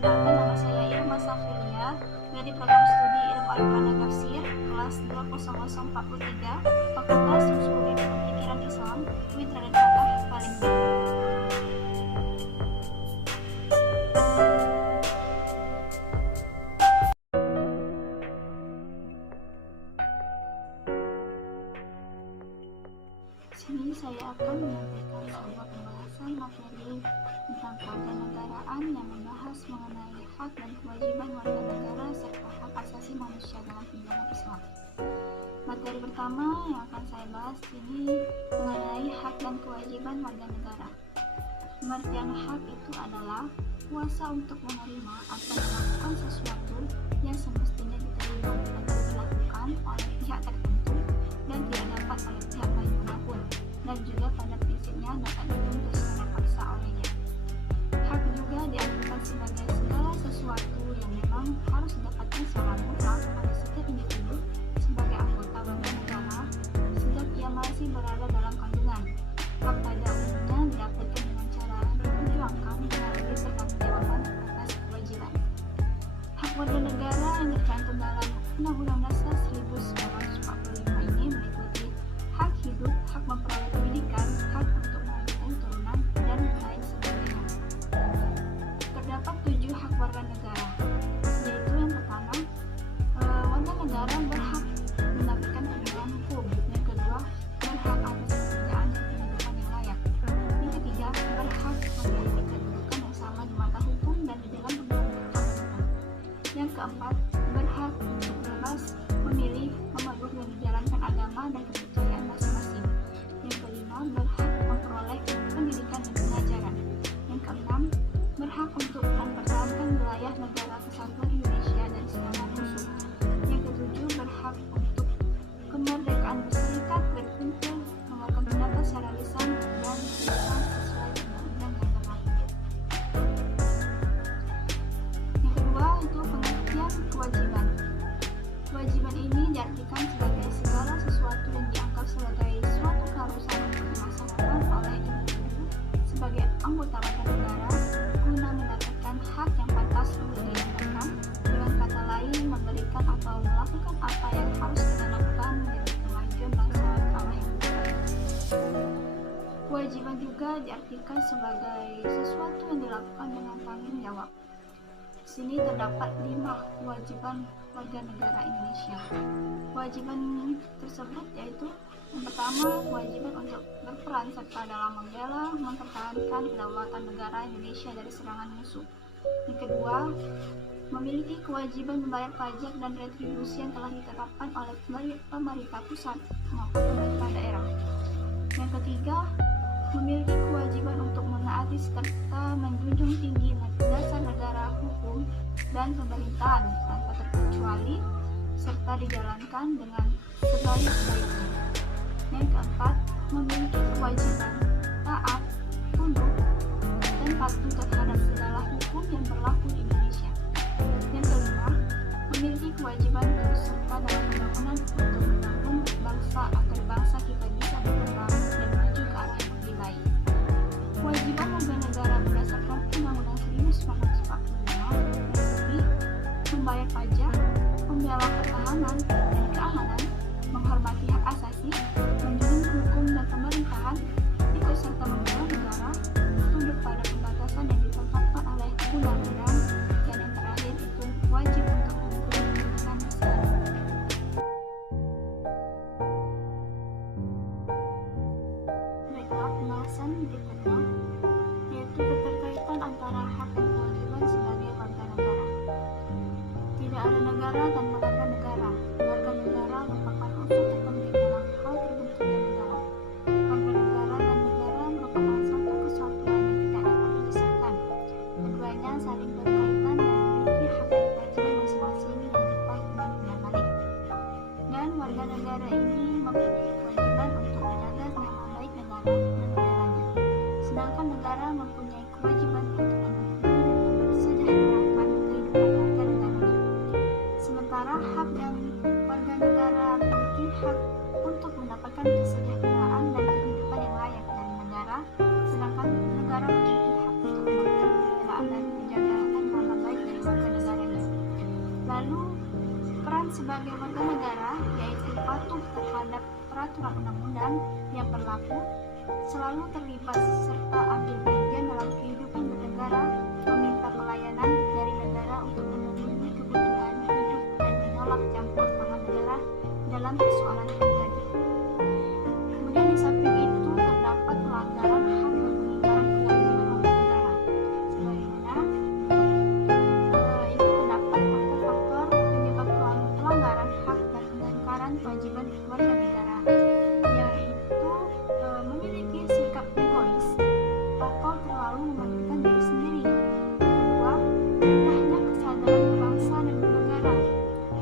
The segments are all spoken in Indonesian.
Perkenalkan, nama saya Irma Safilia dari program studi Ilmu Al-Quran dan Tafsir kelas 20043 Fakultas Usul dan Pikiran Islam Mitra dan Fatah Palembang. Sini saya akan menyampaikan sebuah pembahasan materi tentang kewarganegaraan yang membahas mengenai hak dan kewajiban warga negara serta hak asasi manusia dalam pinjaman Islam. Materi pertama yang akan saya bahas ini mengenai hak dan kewajiban warga negara. Pengertian hak itu adalah kuasa untuk menerima atau melakukan sesuatu yang semestinya diterima dan dilakukan oleh pihak tertentu dan tidak dapat oleh pihak lain manapun, dan juga pada prinsipnya dapat dituntut secara paksa olehnya. Hak juga diartikan sebagai segala sesuatu yang memang harus didapatkan secara mutlak oleh setiap individu sebagai anggota warga negara sejak ia masih berada dalam kandungan. Hak pada umumnya didapatkan dengan cara diperjuangkan melalui pertanggungjawaban atas kewajiban. Hak warga negara yang tercantum dalam Undang-Undang Dasar 1945 ini meliputi hak hidup, hak memperoleh pendidikan, hak untuk melanjutkan turunan, dan lain sebagainya. Terdapat 7 hak warga negara, yaitu yang pertama, warga negara berhak mendapatkan perlindungan hukum. Yang kedua, berhak atas pekerjaan dan penghidupan yang layak. Yang ketiga, berhak memiliki kedudukan yang sama di mata hukum dan di dalam pemerintahan hukum. Yang keempat, berhak untuk bebas memilih, memeluk dan menjalankan agama dan kepercayaan masing-masing. Yang kelima, berhak memperoleh pendidikan dan pengajaran. Yang keenam, berhak untuk mempertahankan wilayah negara kesatuan Indonesia dari serangan musuh. Yang ketujuh, berhak untuk kemerdekaan berserikat, berkumpul, mengeluarkan pendapat secara lisan dan tulisan sesuai undang-undang yang berlaku. Yang kedua itu pengertian kewajiban. Kewajiban ini diartikan sebagai segala sesuatu yang dianggap sebagai suatu keharusan untuk dilaksanakan oleh individu sebagai anggota warga negara guna mendapatkan hak yang pantas untuk didapatkan. Dengan kata lain, memberikan atau melakukan apa yang harus kita lakukan menjadi kemajuan bangsa Allah yang besar. Kewajiban juga diartikan sebagai sesuatu yang dilakukan dengan tanggung jawab. Di sini terdapat 5 kewajiban warga negara Indonesia. Kewajiban tersebut yaitu yang pertama, kewajiban untuk berperan serta dalam membela, mempertahankan kedaulatan negara Indonesia dari serangan musuh. Yang kedua, memiliki kewajiban membayar pajak dan retribusi yang telah ditetapkan oleh pemerintah pusat maupun pemerintah daerah. Yang ketiga, memiliki kewajiban untuk menaati serta menjunjung tinggi dasar negara, hukum, dan pemerintahan tanpa terkecuali serta dijalankan dengan sebaik-baiknya. Yang keempat, memiliki kewajiban taat, tunduk, dan patuh terhadap segala hukum yang berlaku di Indonesia. Yang kelima, memiliki kewajiban turut serta dalam pembangunan untuk membangun bangsa agar bangsa kita bisa berkembang dan maju ke arah yang lebih baik. Kewajiban warga negara berdasarkan Undang-Undang 1945 meliputi membayar pajak, membela pertahanan dan keamanan, menghormati hak asasi, menjunjung hukum dan pemerintahan, ikut serta membela negara, tunduk pada pembatasan yang ditetapkan oleh undang-undang, dan yang terakhir itu wajib untuk mengikuti pendidikan Islam. Baiklah, pembahasan berikutnya yaitu keterkaitan antara hak dan kewajiban sebagai warga negara. Tidak ada negara tanpa warga negara. Warga negara merupakan unsur terpenting dalam hal terbentuknya negara. Warga negara dan negara merupakan satu kesatuan yang tidak dapat dipisahkan. Keduanya saling berkaitan dan memiliki hak dan kewajiban masing-masing yang berkaitan dengan balik. Dan warga negara ini memiliki kewajiban untuk menjaga nama baik negara dan negaranya. Sedangkan negara mempunyai kewajiban untuk melindungi dan mensejahterakan kehidupan warga negaranya. Sementara peraturan undang-undang yang berlaku, selalu terlibat serta ambil bagian dalam kehidupan bernegara, meminta pelayanan dari negara untuk memenuhi kebutuhan hidup dan menolak campur tangan negara dalam persoalan pribadi. Kemudian di samping itu terdapat pelanggaran hak dan pengingkaran kewajiban warga negara. Sebagaimana itu terdapat faktor-faktor penyebab pelanggaran hak dan pengingkaran kewajiban warga negara, yaitu memiliki sikap egois atau terlalu mementingkan diri sendiri. Yang kedua, rendahnya kesadaran berbangsa dan bernegara.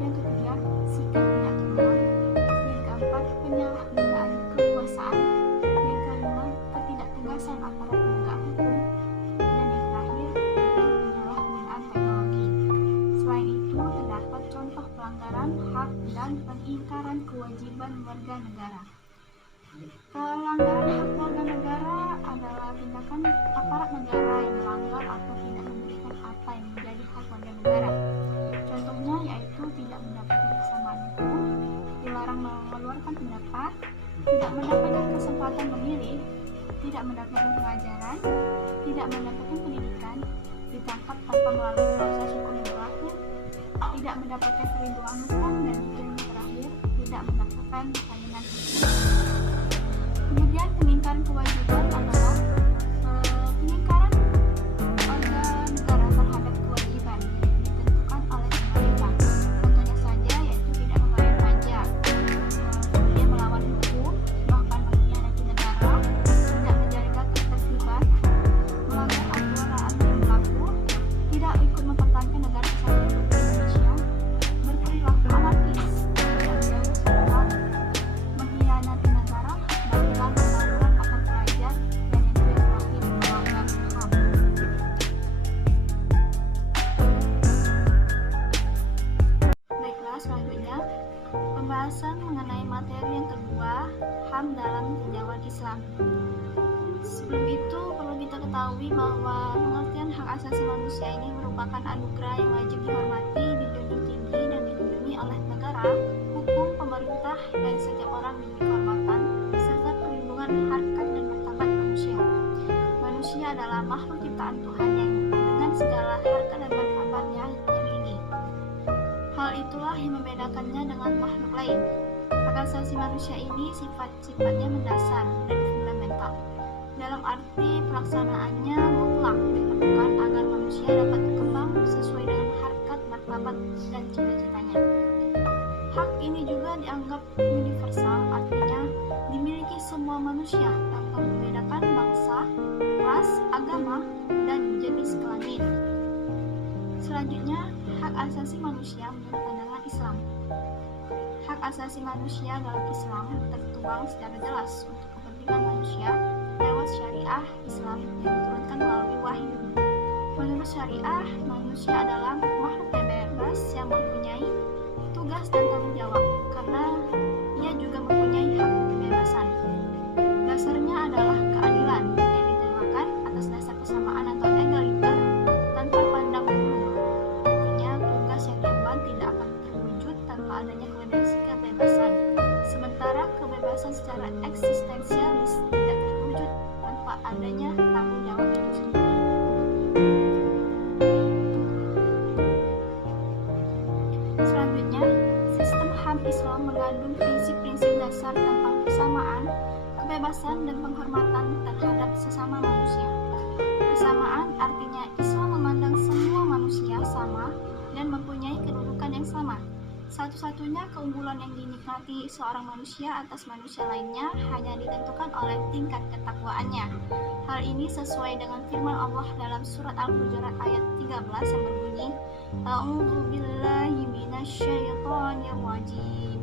Yang ketiga, sikap tidak tenang. Yang keempat, penyalahgunaan kekuasaan. Yang kelima, ketidaktegasan aparat penegak hukum. Dan yang terakhir, penyalahgunaan teknologi. Selain itu, terdapat contoh pelanggaran hak dan pengingkaran kewajiban warga negara. Pelanggaran hak warga negara adalah tindakan aparat negara yang melanggar atau tidak memberikan apa yang menjadi hak warga negara. Contohnya yaitu tidak mendapatkan kesamaan hukum, dilarang mengeluarkan pendapat, tidak mendapatkan kesempatan memilih, tidak mendapatkan pengajaran, tidak mendapatkan pendidikan, ditangkap tanpa melalui proses hukum yang berlaku, tidak mendapatkan perlindungan hukum, dan yang terakhir tidak mendapatkan pelayanan hukum. Kemudian pengingkaran kewajiban adalah pengingkaran warga negara terhadap kewajiban yang ditentukan oleh pemerintah. Contohnya saja yaitu tidak membayar pajak, kemudian melawan hukum, bahkan mengkhianati negara, tidak menjaga ketertiban, melanggar aturan yang berlaku, tidak ikut mempertahankan negara kesatuan Republik Indonesia, berperilaku anarkis, tidak menjaga keamanan, mengkhianati negara, melakukan pembangunan akan pelajar, dan yang terakhir melanggar HAM. Baiklah, selanjutnya pembahasan mengenai materi yang kedua, HAM dalam tinjauan Islam. Sebelum itu perlu kita ketahui bahwa pengertian hak asasi manusia ini merupakan anugerah yang wajib dihormati, dijunjung tinggi, dan dilindungi oleh negara, hukum, pemerintah, dan setiap orang demi kehormatan serta perlindungan harkat dan martabat manusia. Manusia adalah makhluk ciptaan Tuhan yang dengan segala harkat dan martabatnya yang tinggi. Hal itulah yang membedakannya dengan makhluk lain. Hak asasi manusia ini sifat-sifatnya mendasar dan fundamental. Dalam arti pelaksanaannya mutlak diperlukan agar manusia dapat berkembang sesuai dengan harkat, martabat, dan cita-citanya. Hak ini juga dianggap universal, artinya dimiliki semua manusia tanpa membedakan bangsa, ras, agama, dan jenis kelamin. Selanjutnya, hak asasi manusia menurut pandangan Islam. Hak asasi manusia dalam Islam tertuang secara jelas untuk kepentingan manusia lewat syariah Islam yang diturunkan melalui wahyu. Menurut syariah, manusia adalah makhluk bebas yang mempunyai tugas dan tanggung jawab karena ia juga mempunyai hak kebebasan. Dasarnya adalah keadilan yang ditegakkan atas dasar kesamaan atau egaliter tanpa pandang bulu. Artinya tugas yang diemban tidak akan terwujud tanpa adanya kebebasan. Sementara kebebasan secara eksistensialis tidak terwujud tanpa adanya tanggung jawab itu sendiri. Selanjutnya, sistem HAM Islam mengandung prinsip-prinsip dasar tentang kesamaan, kebebasan, dan penghormatan terhadap sesama manusia. Kesamaan artinya Islam memandang semua manusia sama dan mempunyai kedudukan yang sama. Satu-satunya keunggulan yang dinikmati seorang manusia atas manusia lainnya hanya ditentukan oleh tingkat ketakwaannya. Hal ini sesuai dengan firman Allah dalam surat Al-Hujurat ayat 13 yang berbunyi, A'udzu billahi minasyaitonir rajim.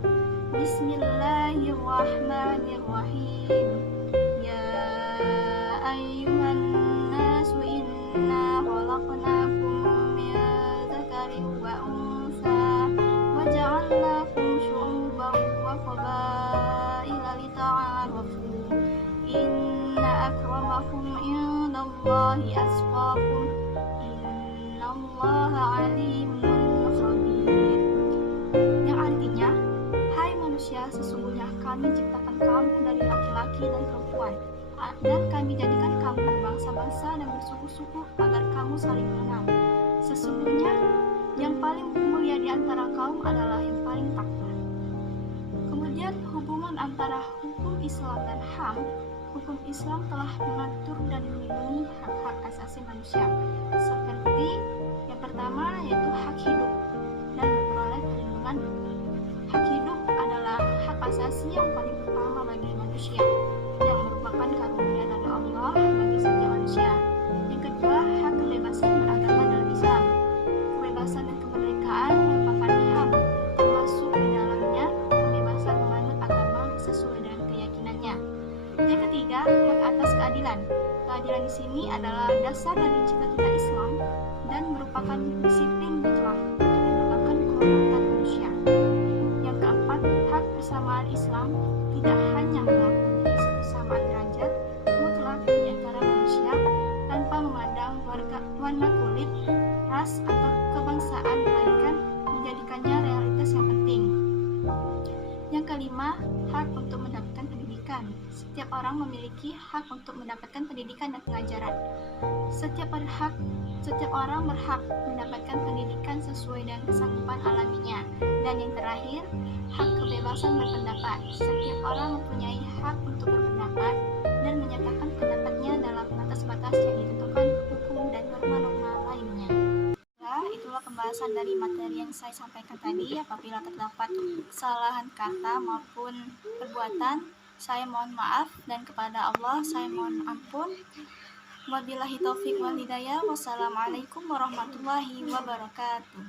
Bismillahirrahmanirrahim. Ya ayyuhan nasu inna khalaqnakum min dzakarin wa unsa wa ja'alnakum syu'uban wa qabaila lita'arafu. Inna akramakum indallahi atqakum. Innallaha alimun khabir. Yang artinya, hai manusia, sesungguhnya Kami ciptakan kamu dari laki-laki dan perempuan, dan kami jadikan kamu berbangsa-bangsa dan bersuku-suku agar kamu saling mengenal. Sesungguhnya yang paling mulia di antara kaum adalah yang paling takwa. Kemudian hubungan antara hukum Islam dan HAM. Hukum Islam telah mengatur dan melindungi hak-hak asasi manusia, seperti yang pertama yaitu hak hidup dan memperoleh perlindungan. Hak hidup adalah hak asasi yang paling utama bagi manusia, yang merupakan karunia dari Allah bagi setiap manusia. Yang kedua, hak kebebasan beragama dalam Islam. Kebebasan dan kemerdekaan merupakan HAM, termasuk di dalamnya kebebasan menganut agama sesuai dengan keyakinannya. Yang ketiga, hak atas keadilan. Keadilan di sini adalah dasar dari cita-cita Islam dan merupakan disiplin mutlak untuk mendapatkan kehormatan manusia. Yang keempat, hak persamaan Islam tidak hanya mengakui kesamaan derajat mutlak di antara manusia tanpa memandang warna kulit, ras, atau kebangsaan, melainkan menjadikannya realitas yang penting. Yang kelima, hak untuk mendapatkan pendidikan. Setiap orang memiliki hak untuk mendapatkan pendidikan dan pengajaran. Setiap orang berhak mendapatkan pendidikan sesuai dengan kesanggupan alaminya. Dan yang terakhir, hak kebebasan berpendapat. Setiap orang mempunyai hak untuk berpendapat dan menyatakan pendapatnya dalam batas-batas yang ditentukan hukum dan norma-norma lainnya. Itulah pembahasan dari materi yang saya sampaikan tadi. Apabila terdapat kesalahan kata maupun perbuatan, saya mohon maaf, dan kepada Allah saya mohon ampun. Wabillahi taufik wal hidayah. Wassalamualaikum warahmatullahi wabarakatuh.